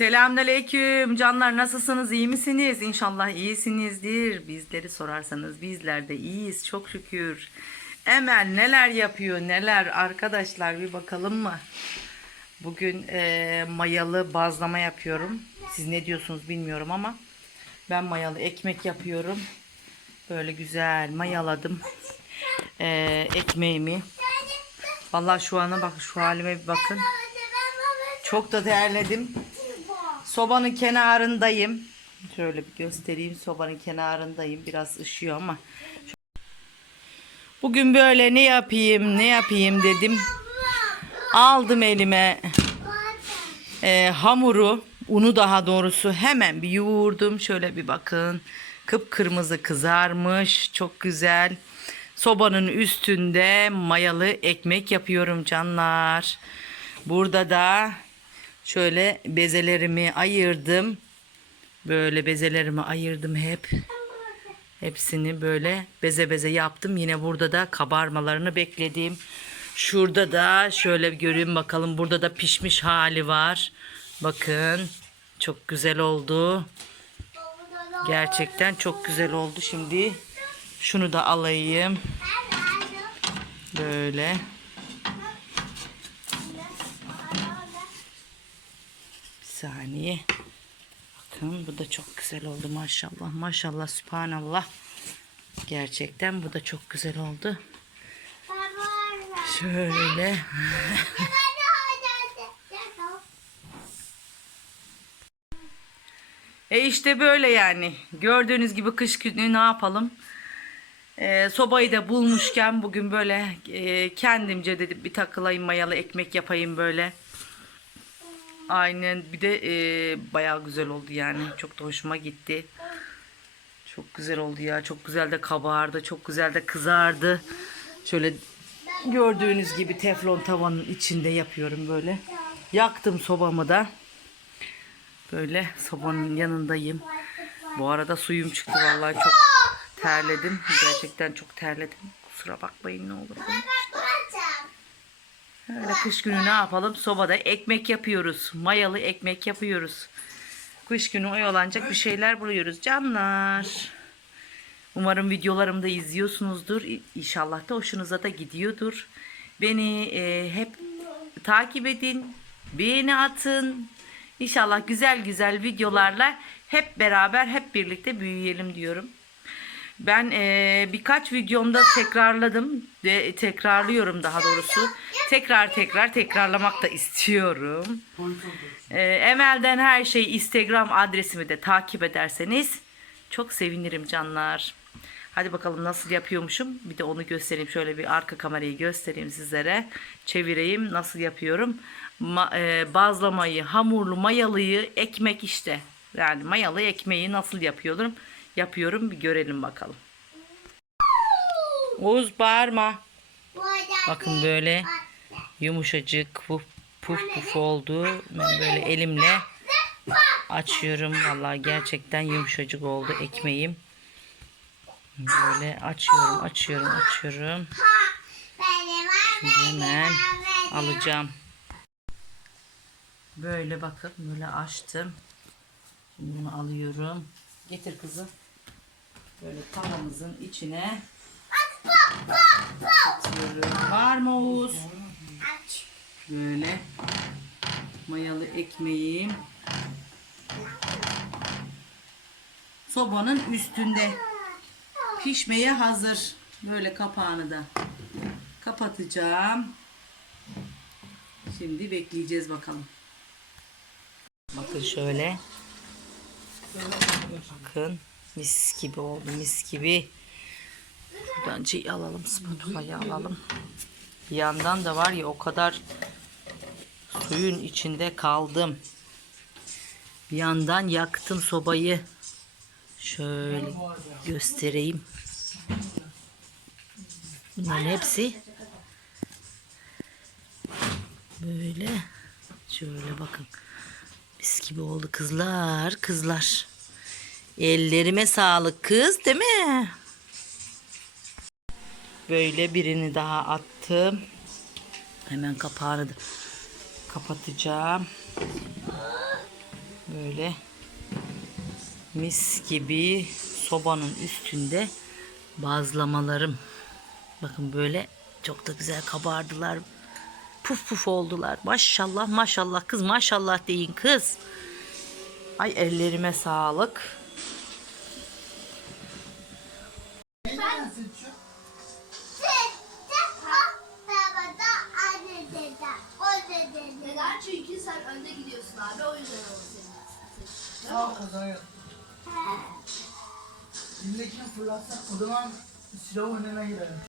Selamünaleyküm. Canlar nasılsınız? İyi misiniz? İnşallah iyisinizdir. Bizleri sorarsanız bizler de iyiyiz. Çok şükür. Emel neler yapıyor neler? Arkadaşlar bir bakalım mı? Bugün eee, mayalı bazlama yapıyorum. Siz ne diyorsunuz bilmiyorum ama ben mayalı ekmek yapıyorum. Böyle güzel mayaladım eee, ekmeğimi. Vallahi şu ana bak şu halime bir bakın. Çok da terledim Sobanın kenarındayım. Şöyle bir göstereyim. Sobanın kenarındayım. Biraz ışıyor ama. Bugün böyle ne yapayım ne yapayım dedim. Aldım elime e, hamuru. Unu daha doğrusu hemen bir yoğurdum. Şöyle bir bakın. Kıpkırmızı kızarmış. Çok güzel. Sobanın üstünde mayalı ekmek yapıyorum canlar. Burada da Şöyle bezelerimi ayırdım. Böyle bezelerimi ayırdım hep. Hepsini böyle beze beze yaptım. Yine burada da kabarmalarını bekledim. Şurada da şöyle göreyim bakalım. Burada da pişmiş hali var. Bakın. Çok güzel oldu. Gerçekten çok güzel oldu. Şimdi şunu da alayım. Böyle. Saniye. Bakın bu da çok güzel oldu maşallah. Maşallah sübhanallah. Gerçekten bu da çok güzel oldu. Şöyle. E işte böyle yani. Gördüğünüz gibi kış günü ne yapalım? E, sobayı da bulmuşken bugün böyle e, kendimce dedim bir takılayım mayalı ekmek yapayım böyle. Aynen bir de e, bayağı güzel oldu yani. Çok da hoşuma gitti. Çok güzel oldu ya. Çok güzel de kabardı. Çok güzel de kızardı. Şöyle gördüğünüz gibi teflon tavanın içinde yapıyorum böyle. Yaktım sobamı da. Böyle sobanın yanındayım. Bu arada suyum çıktı vallahi çok terledim. Gerçekten çok terledim. Kusura bakmayın ne olur. Öyle kış günü ne yapalım? Sobada ekmek yapıyoruz. Mayalı ekmek yapıyoruz. Kış günü oyalanacak bir şeyler buluyoruz canlar. Umarım videolarımı da izliyorsunuzdur. İnşallah da hoşunuza da gidiyordur. Beni e, hep takip edin. Beğeni atın. İnşallah güzel güzel videolarla hep beraber hep birlikte büyüyelim diyorum. Ben eee, birkaç videomda tekrarladım ve tekrarlıyorum daha doğrusu. Tekrar tekrar tekrarlamak da istiyorum. Eee, Emel'den her şey Instagram adresimi de takip ederseniz çok sevinirim canlar. Hadi bakalım nasıl yapıyormuşum. Bir de onu göstereyim. Şöyle bir arka kamerayı göstereyim sizlere. Çevireyim nasıl yapıyorum. Ma- eee, bazlamayı, hamurlu mayalıyı, ekmek işte. Yani mayalı ekmeği nasıl yapıyorum? Yapıyorum bir görelim bakalım. Oğuz bağırma. Bakın böyle yumuşacık puf puf puf oldu. Ben böyle elimle açıyorum. Vallahi gerçekten yumuşacık oldu ekmeğim. Böyle açıyorum, açıyorum, açıyorum. Şimdi hemen alacağım. Böyle bakın böyle açtım. Şimdi bunu alıyorum. Getir kızım. Böyle tavamızın içine atıyorum. Var mı Oğuz? Böyle mayalı ekmeğim. Sobanın üstünde pişmeye hazır. Böyle kapağını da kapatacağım. Şimdi bekleyeceğiz bakalım. Bakın şöyle. Bakın mis gibi oldu mis gibi. Buradan şey alalım spatulayı alalım. Bir yandan da var ya o kadar suyun içinde kaldım. Bir yandan yaktım sobayı. Şöyle göstereyim. Bunların hepsi böyle şöyle bakın. Mis gibi oldu kızlar, kızlar. Ellerime sağlık kız, değil mi? Böyle birini daha attım. Hemen kapağını da kapatacağım. Böyle mis gibi sobanın üstünde bazlamalarım. Bakın böyle çok da güzel kabardılar. Puf puf oldular. Maşallah maşallah kız maşallah deyin kız. Ay ellerime sağlık. Neden? Çünkü sen önde gidiyorsun abi. O yüzden oldu senin. Sağ ol kazaya. Dinle kim fırlatsa o zaman silah oynamaya girelim.